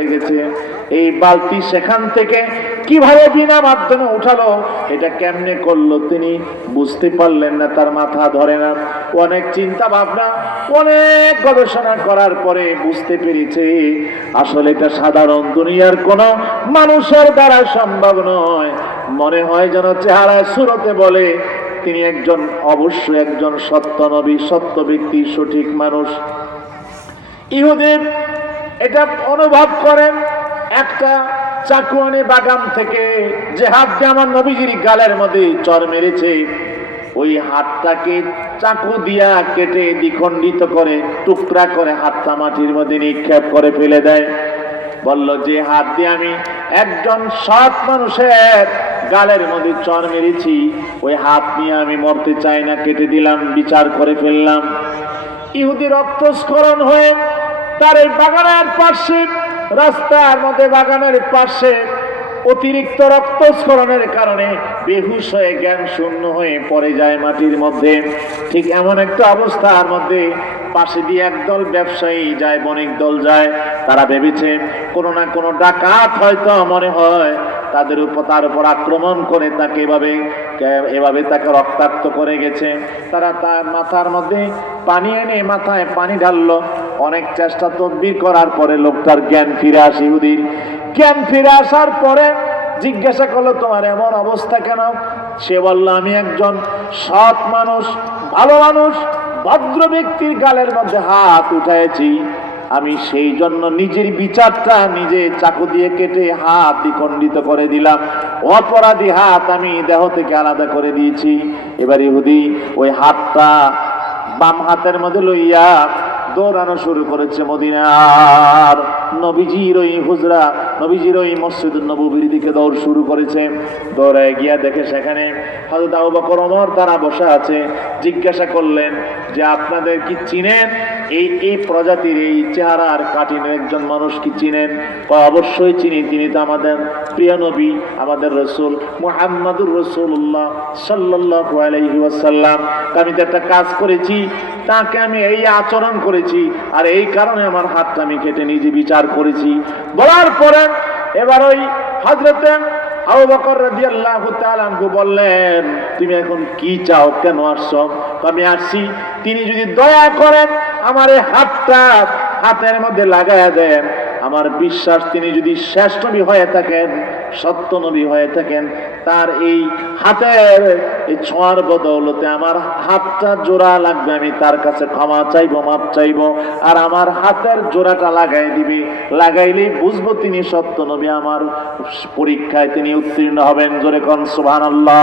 পড়ে গেছে। এই বালতি সেখান থেকে কিভাবে বিনা মাধ্যমে উঠালো, এটা কেমনে করলো তিনি বুঝতে পারলেন না, তার মাথা ধরে না। অনেক চিন্তা ভাবনা, অনেক গবেষণা করার পরে বুঝতে পেরেছে আসলে এটা সাধারণ দুনিয়ার কোন মানুষের দ্বারা সম্ভব নয়। মনে হয় যেন চেহারায় সুরতে বলে তিনি একজন অবশ্যই একজন সত্য নবী, সত্য ব্যক্তি, সঠিক মানুষ। ইহুদি এটা অনুভব করেন। একটা চাকুয়ানি বাগান থেকে যে হাত দিয়ে আমার নবীজির গালের মধ্যে চর মেরেছে, ওই হাতটাকে চাকু দিয়া কেটে দ্বিখণ্ডিত করে টুকরা করে হাতটা মাটির মধ্যে নিক্ষেপ করে ফেলে দেয়। বলল, যে হাত দিয়ে আমি একজন সৎ মানুষের গালের মধ্যে চর মেরেছি, ওই হাত নিয়ে আমি মরতে চাই না, কেটে দিলাম, বিচার করে ফেললাম। ইহুদি রক্তস্খলন হয়ে তার এই বাগানের পাশে, রাস্তার মধ্যে বাগানের পাশে অতিরিক্ত রক্তস্খলনের কারণে বেহুশ হয়ে জ্ঞান শূন্য হয়ে পড়ে যায় মাটির মধ্যে। ঠিক এমন একটা অবস্থার মধ্যে পাশে দিয়ে একদল ব্যবসায়ী যায়, বণিক দল যায়। তারা ভেবেছে কোনো না কোনো ডাকাত হয়তো মনে হয় তার উপর আক্রমণ করে তাকে এভাবে তাকে রক্তাক্ত করে গেছে। তারা তার মাথার মধ্যে পানি এনে মাথায় পানি ঢাললো। অনেক চেষ্টা তদবির করার পরে লোকটার জ্ঞান ফিরে আসে। ইহুদির জ্ঞান ফিরে আসার পরে জিজ্ঞাসা করলো, তোমার এমন অবস্থা কেন? সে বলল, আমি একজন সৎ মানুষ, ভালো মানুষ, ভদ্র ব্যক্তির গালের মধ্যে হাত উঠাইছি। আমি সেই জন্য নিজের বিচারটা নিজে চাকু দিয়ে কেটে হাত দ্বিখণ্ডিত করে দিলাম। অপরাধী হাত আমি দেহ থেকে আলাদা করে দিয়েছি। এবার ইহুদি ওই হাতটা বাম হাতের মধ্যে লইয়া দৌড়ানো শুরু করেছে মদিনার নবীজির ওই হুজরা, নবীজির ওই মসজিদুন নববীর দিকে দৌড় শুরু করেছে। দৌড়ায় গিয়া দেখে সেখানে হযরত আবু বকর ওমর তারা বসে আছে। জিজ্ঞাসা করলেন যে, আপনাদের কি চিনেন এই প্রজাতির এই চেহারার কাঠিনের একজন মানুষ কি চিনেন? অবশ্যই চিনি, তিনি তো আমাদের প্রিয় নবী, আমাদের রাসূল মুহাম্মদুর রাসূলুল্লাহ সাল্লাল্লাহু আলাইহি ওয়াসাল্লাম। আমি তো একটা কাজ করেছি, তাকে আমি এই আচরণ করেছি, আর এই কারণে আমার হাতটা আমি কেটে নিজে বিচার করেছি। বলার পরে এবার ওই হযরত আবু বকর রাদিয়াল্লাহু তাআলা আনহু বললেন, তুমি এখন কি চাও, কেন আসছো? আমি আসছি তিনি যদি দয়া করেন আমার এই হাতটা হাতের মধ্যে লাগায়া দেন। আমার বিশ্বাস তিনি যদি শেষ নবী হয়ে থাকেন, সত্য নবী হয়ে থাকেন, তার এই হাতের এই ছোঁয়ার বদৌলতে আমার হাতটা জোড়া লাগবে। আমি তার কাছে ক্ষমা চাইবো, মাপ চাইবো, আর আমার হাতের জোড়াটা লাগাই দিবে। লাগাইলেই বুঝবো তিনি সত্য নবী, আমার পরীক্ষায় তিনি উত্তীর্ণ হবেন। জোরে কোন সুবহানাল্লাহ।